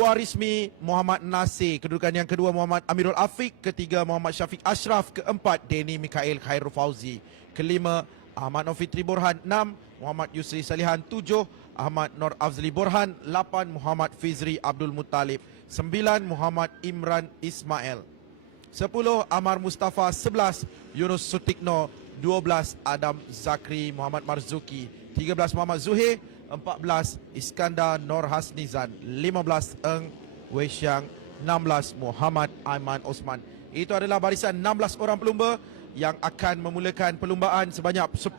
Warismi Muhammad Nasir, kedudukan yang kedua Muhammad Amirul Afiq, ketiga Muhammad Syafiq Ashraf, keempat Denny Mikael Khairul Fauzi, kelima Ahmad Nur Fitri Borhan, 6 Muhammad Yusri Salihan, 7 Ahmad Nur Afzli Borhan, 8 Muhammad Fizri Abdul Muttalib, 9 Muhammad Imran Ismail, 10 Amar Mustafa, 11 Yunus Sutikno, 12 Adam Zakri Muhammad Marzuki, 13 Muhammad Zuhair, 14 Iskandar Nur Hasnizan, 15 Eng Wei Xiang, 16 Muhammad Aiman Osman. Itu adalah barisan 16 orang pelumba yang akan memulakan perlumbaan sebanyak 10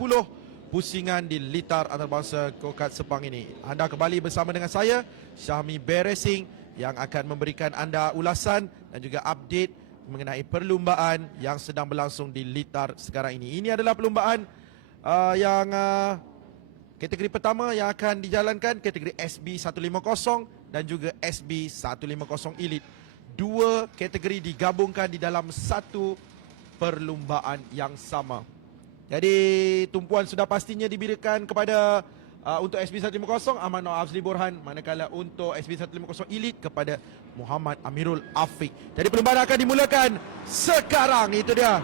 pusingan di litar antarabangsa Kokat Sepang ini. Anda kembali bersama dengan saya, Syahmi Beresing, yang akan memberikan anda ulasan dan juga update mengenai perlumbaan yang sedang berlangsung di litar sekarang ini. Ini adalah perlumbaan yang kategori pertama yang akan dijalankan, kategori SB 150 dan juga SB 150 Elite. Dua kategori digabungkan di dalam satu perlumbaan yang sama. Jadi tumpuan sudah pastinya diberikan kepada untuk SB 150 Ahmad Nur Afzli Borhan, manakala untuk SB 150 Elite kepada Muhammad Amirul Afiq. Jadi perlumbaan akan dimulakan sekarang. Itu dia.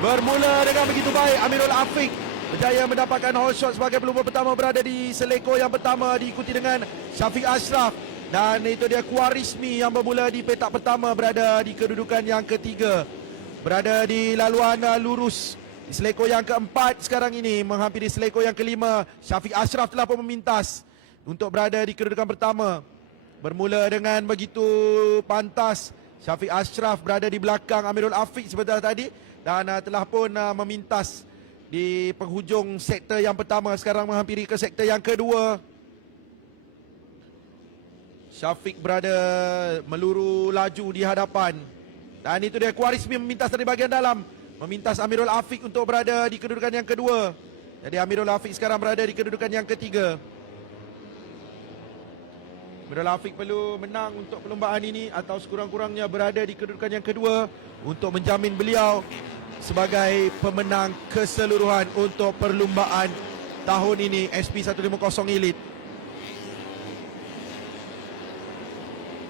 Bermula dengan begitu baik, Amirul Afiq berjaya mendapatkan hole shot sebagai pelumba pertama, berada di selekor yang pertama, diikuti dengan Syafiq Ashraf. Dan itu dia Kuarismi yang bermula di petak pertama, berada di kedudukan yang ketiga, berada di laluan lurus di selekor yang keempat sekarang ini, menghampiri selekor yang kelima. Syafiq Ashraf telah pun memintas untuk berada di kedudukan pertama. Bermula dengan begitu pantas, Syafiq Ashraf berada di belakang Amirul Afiq sebentar tadi dan telah pun memintas di penghujung sektor yang pertama, sekarang menghampiri ke sektor yang kedua. Syafiq berada meluru laju di hadapan. Dan itu dia Kuarismi memintas dari bahagian dalam, memintas Amirul Afiq untuk berada di kedudukan yang kedua. Jadi Amirul Afiq sekarang berada di kedudukan yang ketiga. Amirul Afiq perlu menang untuk perlumbaan ini atau sekurang-kurangnya berada di kedudukan yang kedua untuk menjamin beliau sebagai pemenang keseluruhan untuk perlumbaan tahun ini SB 150 Elite.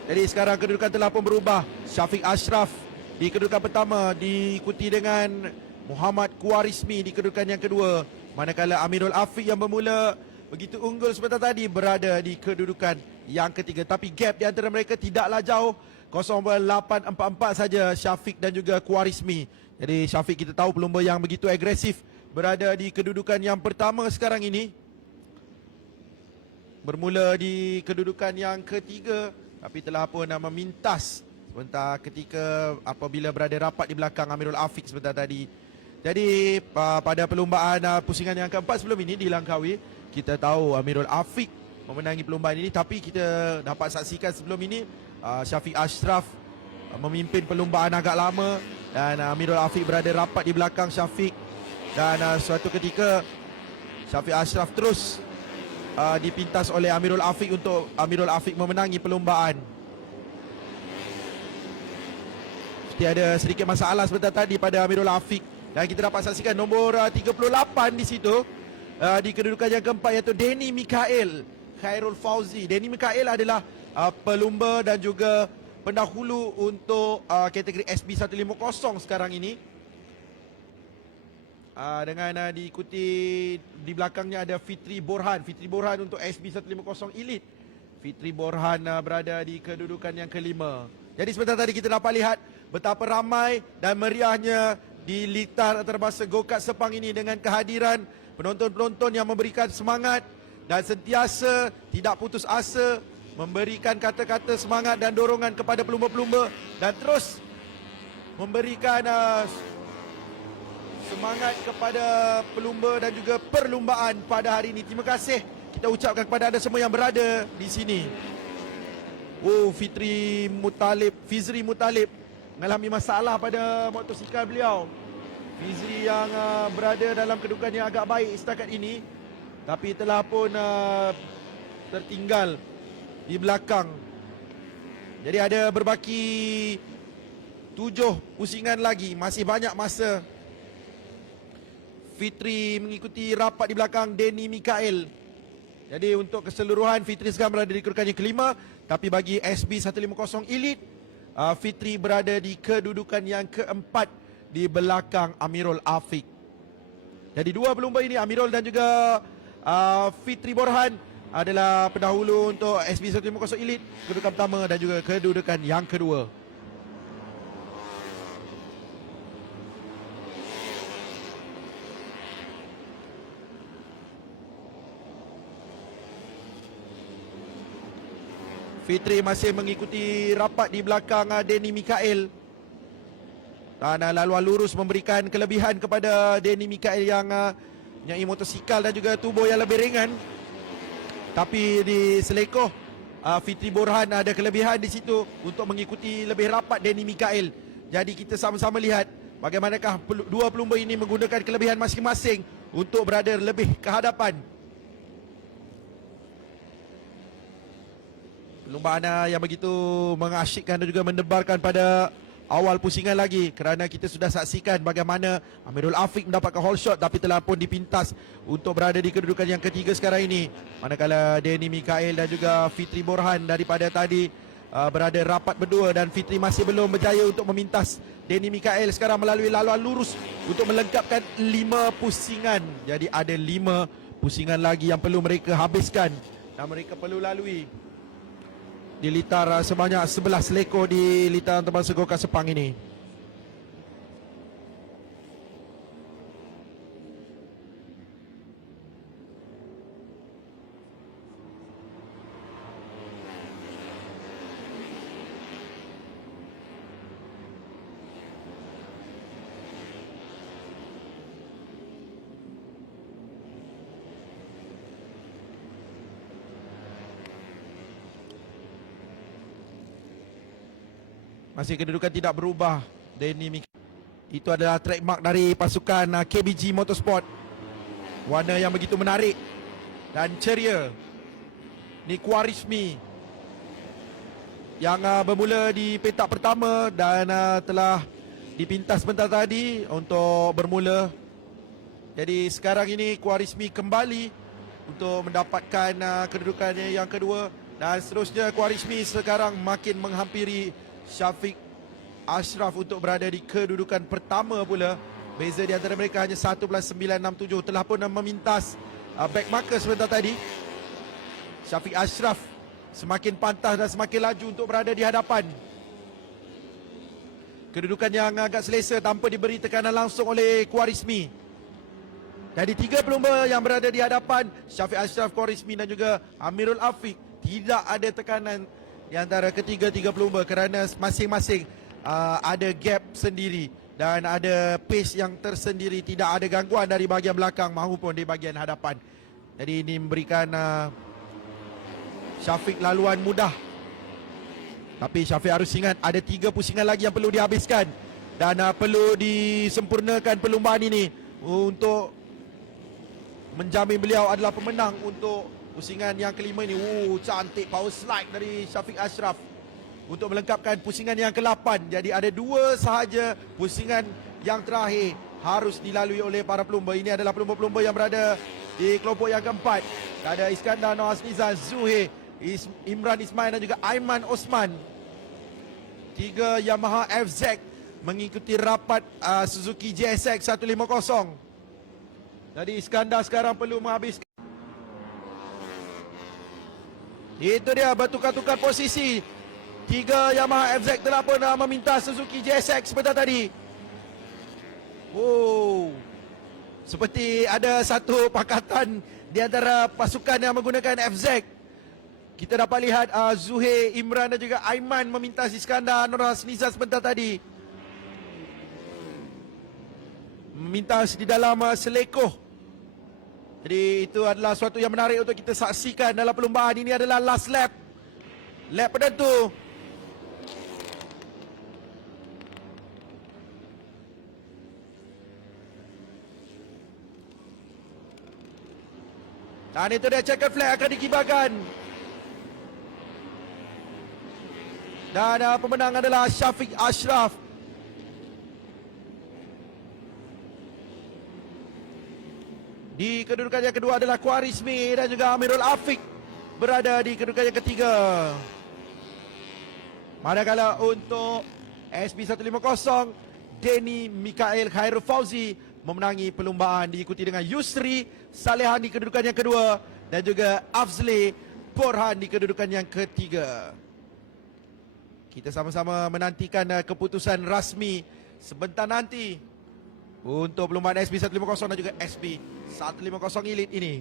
Jadi sekarang kedudukan telah pun berubah. Syafiq Ashraf di kedudukan pertama, diikuti dengan Muhammad Kuarismi di kedudukan yang kedua, manakala Amirul Afiq yang bermula begitu unggul sebentar tadi berada di kedudukan yang ketiga. Tapi gap di antara mereka tidaklah jauh, 0.844 saja Syafiq dan juga Kuarismi. Jadi Syafiq kita tahu pelumba yang begitu agresif, berada di kedudukan yang pertama sekarang ini, bermula di kedudukan yang ketiga, tapi telah pun memintas sebentar ketika apabila berada rapat di belakang Amirul Afiq sebentar tadi. Jadi pada perlumbaan pusingan yang keempat sebelum ini di Langkawi, kita tahu Amirul Afiq memenangi perlumbaan ini, tapi kita dapat saksikan sebelum ini Syafiq Ashraf memimpin perlumbaan agak lama dan Amirul Afiq berada rapat di belakang Syafiq. Dan suatu ketika Syafiq Ashraf terus dipintas oleh Amirul Afiq untuk Amirul Afiq memenangi perlumbaan. Seperti ada sedikit masalah sebentar tadi pada Amirul Afiq. Dan kita dapat saksikan nombor 38 di situ. Di kedudukan yang keempat iaitu Danny Mikael Khairul Fauzi. Danny Mikael adalah pelumba dan juga pendahulu untuk kategori SB 150 sekarang ini. Dengan diikuti di belakangnya ada Fitri Borhan. Fitri Borhan untuk SB 150 Elite. Fitri Borhan berada di kedudukan yang kelima. Jadi sebentar tadi kita dapat lihat betapa ramai dan meriahnya di litar antarabangsa go-kart Sepang ini dengan kehadiran penonton-penonton yang memberikan semangat dan sentiasa tidak putus asa memberikan kata-kata semangat dan dorongan kepada pelumba-pelumba dan terus memberikan semangat kepada pelumba dan juga perlumbaan pada hari ini. Terima kasih kita ucapkan kepada anda semua yang berada di sini. Fizri Mutalib mengalami masalah pada motosikal beliau. Fizri yang berada dalam kedudukan yang agak baik setakat ini, tapi telah pun tertinggal di belakang. Jadi ada berbaki 7 pusingan lagi, masih banyak masa. Fitri mengikuti rapat di belakang Danny Mikael. Jadi untuk keseluruhan Fitri sekarang berada di kedudukan yang kelima, tapi bagi SB 150 Elite, Fitri berada di kedudukan yang keempat di belakang Amirul Afiq. Jadi dua pelumba ini, Amirul dan juga Fitri Borhan, adalah pendahulu untuk SB 150 Elite, kedudukan pertama dan juga kedudukan yang kedua. Fitri masih mengikuti rapat di belakang Danny Mikael. Dan laluan lurus memberikan kelebihan kepada Danny Mikael yang mempunyai motosikal dan juga tubuh yang lebih ringan. Tapi di selekoh, Fitri Borhan ada kelebihan di situ untuk mengikuti lebih rapat Danny Mikael. Jadi kita sama-sama lihat bagaimanakah dua pelumba ini menggunakan kelebihan masing-masing untuk berada lebih ke hadapan. Perlumbaan yang begitu mengasyikkan dan juga mendebarkan pada awal pusingan lagi, kerana kita sudah saksikan bagaimana Amirul Afiq mendapatkan hole shot tapi telah pun dipintas untuk berada di kedudukan yang ketiga sekarang ini. Manakala Danny Mikael dan juga Fitri Borhan daripada tadi berada rapat berdua dan Fitri masih belum berjaya untuk memintas Danny Mikael sekarang melalui laluan lurus untuk melengkapkan 5 pusingan. Jadi ada 5 pusingan lagi yang perlu mereka habiskan dan mereka perlu lalui di litar sebanyak 11 lekor di litar antarabangsa go-kart Sepang ini. Masih kedudukan tidak berubah. Danny Mikael. Itu adalah trademark dari pasukan KBG Motorsport. Warna yang begitu menarik dan ceria. Ni Kuarismi yang bermula di petak pertama dan telah dipintas sebentar tadi untuk bermula. Jadi sekarang ini Kuarismi kembali untuk mendapatkan kedudukannya yang kedua. Dan seterusnya Kuarismi sekarang makin menghampiri Syafiq Ashraf untuk berada di kedudukan pertama pula. Beza di antara mereka hanya 11.967. Telah pun memintas backmarker sebentar tadi. Syafiq Ashraf semakin pantas dan semakin laju untuk berada di hadapan. Kedudukan yang agak selesa tanpa diberi tekanan langsung oleh Kuarismi. Dari 3 pelumba yang berada di hadapan, Syafiq Ashraf, Kuarismi dan juga Amirul Afiq, tidak ada tekanan di antara ketiga-tiga pelumba kerana masing-masing ada gap sendiri dan ada pace yang tersendiri, tidak ada gangguan dari bahagian belakang maupun di bahagian hadapan. Jadi ini memberikan Syafiq laluan mudah. Tapi Syafiq harus ingat ada 3 pusingan lagi yang perlu dihabiskan dan perlu disempurnakan perlumbaan ini untuk menjamin beliau adalah pemenang untuk pusingan yang kelima ini. Cantik power slide dari Syafiq Ashraf. untuk melengkapkan pusingan yang ke-8. Jadi ada 2 sahaja pusingan yang terakhir harus dilalui oleh para pelumba. Ini adalah pelumba-pelumba yang berada di kelompok yang keempat. Ada Iskandar Nur Hasnizan, Zuhair, Imran Ismail dan juga Aiman Osman. 3 Yamaha FZ mengikuti rapat Suzuki JSX 150. Jadi Iskandar sekarang perlu menghabiskan. Itu dia bertukar-tukar posisi. 3 Yamaha FZ telah pun meminta Suzuki JSX sebentar tadi. Oh, seperti ada satu pakatan di antara pasukan yang menggunakan FZ. Kita dapat lihat Zuhair, Imran dan juga Aiman meminta Iskandar Nur Hasnizan sebentar tadi. Meminta di dalam selekoh. Jadi itu adalah suatu yang menarik untuk kita saksikan dalam perlumbaan. Ini adalah last lap. Lap penentu. Dan itu dia, checkered flag akan dikibarkan. Dan pemenang adalah Syafiq Ashraf. Di kedudukan yang kedua adalah Khwarizmi dan juga Amirul Afiq berada di kedudukan yang ketiga. Manakala untuk SB 150, Denny Mikael Khairul Fauzi memenangi perlumbaan diikuti dengan Yusri Salehan di kedudukan yang kedua dan juga Afzli Borhan di kedudukan yang ketiga. Kita sama-sama menantikan keputusan rasmi sebentar nanti untuk perlumbaan SB 150 dan juga SB 150 Elite ini.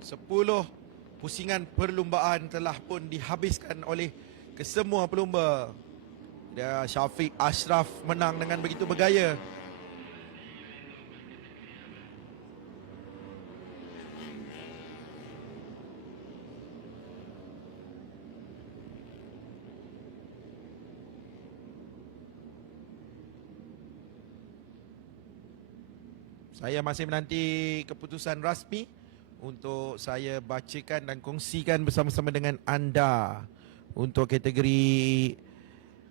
Sepuluh pusingan perlumbaan telah pun dihabiskan oleh kesemua pelumba. Dan Syafiq Ashraf menang dengan begitu bergaya. Saya masih menanti keputusan rasmi untuk saya bacakan dan kongsikan bersama-sama dengan anda. Untuk kategori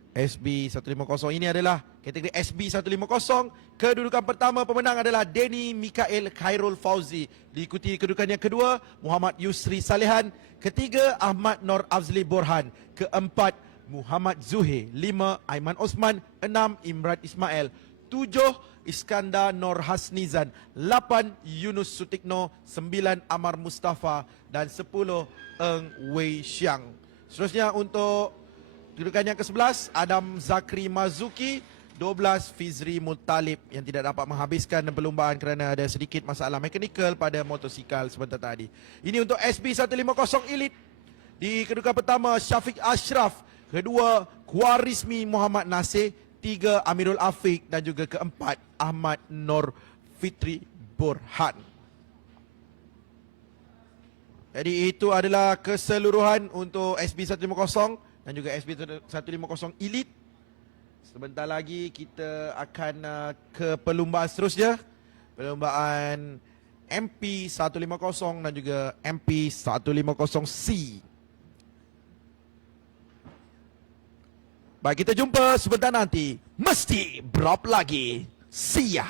SB 150 ini adalah kategori SB 150. Kedudukan pertama pemenang adalah Denny Mikael Khairul Fauzi. Diikuti kedudukan yang kedua Muhammad Yusri Salehan. Ketiga Ahmad Nur Afzli Borhan. Keempat Muhammad Zuhair. 5 Aiman Osman. 6 Imran Ismail. 7 Iskandar Nur Hasnizan, 8 Yunus Sutikno, 9 Amar Mustafa dan 10 Eng Wei Xiang. Seterusnya untuk kedudukan yang ke-11 Adam Zakri Mazuki, 12 Fizri Muttalib yang tidak dapat menghabiskan perlumbaan kerana ada sedikit masalah mekanikal pada motosikal sebentar tadi. Ini untuk SB 150 Elite. Di kedudukan pertama Syafiq Ashraf, kedua Khwarizmi Muhammad Nasir, 3 Amirul Afiq dan juga keempat Ahmad Nur Fitri Borhan. Jadi itu adalah keseluruhan untuk SB 150 dan juga SB 150 Elite. Sebentar lagi kita akan ke perlumbaan seterusnya. Perlumbaan MP 150 dan juga MP 150C. Baik, kita jumpa sebentar nanti. Mesti drop lagi. See ya.